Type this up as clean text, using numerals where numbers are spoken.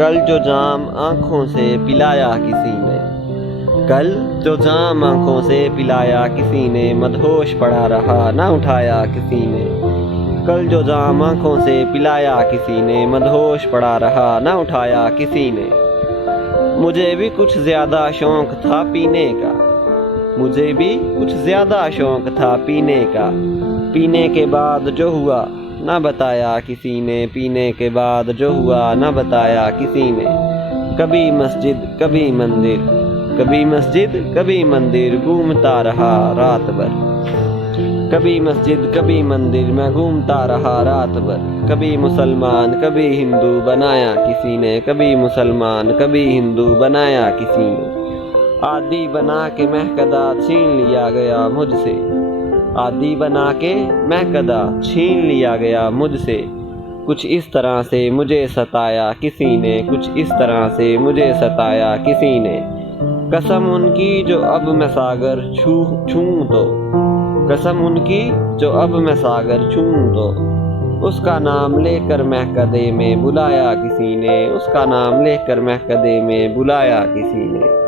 कल जो जाम आँखों से पिलाया किसी ने, कल जो जाम आँखों से पिलाया किसी ने, मदहोश पड़ा रहा ना उठाया किसी ने। कल जो जाम आँखों से पिलाया किसी ने, मदहोश पड़ा रहा ना उठाया किसी ने। मुझे भी कुछ ज़्यादा शौक़ था पीने का, मुझे भी कुछ ज़्यादा शौक़ था पीने का। पीने के बाद जो हुआ ना बताया किसी ने, पीने के बाद जो हुआ ना बताया किसी ने। कभी मस्जिद कभी मंदिर, कभी मस्जिद कभी मंदिर घूमता रहा रात भर। कभी मस्जिद कभी मंदिर मैं घूमता रहा रात भर। कभी मुसलमान कभी हिंदू बनाया किसी ने, कभी मुसलमान कभी हिंदू बनाया किसी ने। आदि बना के महकदा छीन लिया गया मुझसे, आदि बना के महकदा छीन लिया गया मुझसे। कुछ इस तरह से मुझे सताया किसी ने, कुछ इस तरह से मुझे सताया किसी ने। कसम उनकी जो अब मैं सागर छूं तो, कसम उनकी जो अब मैं सागर छूं तो। उसका नाम लेकर महकदे में बुलाया किसी ने, उसका नाम लेकर महकदे में बुलाया किसी ने।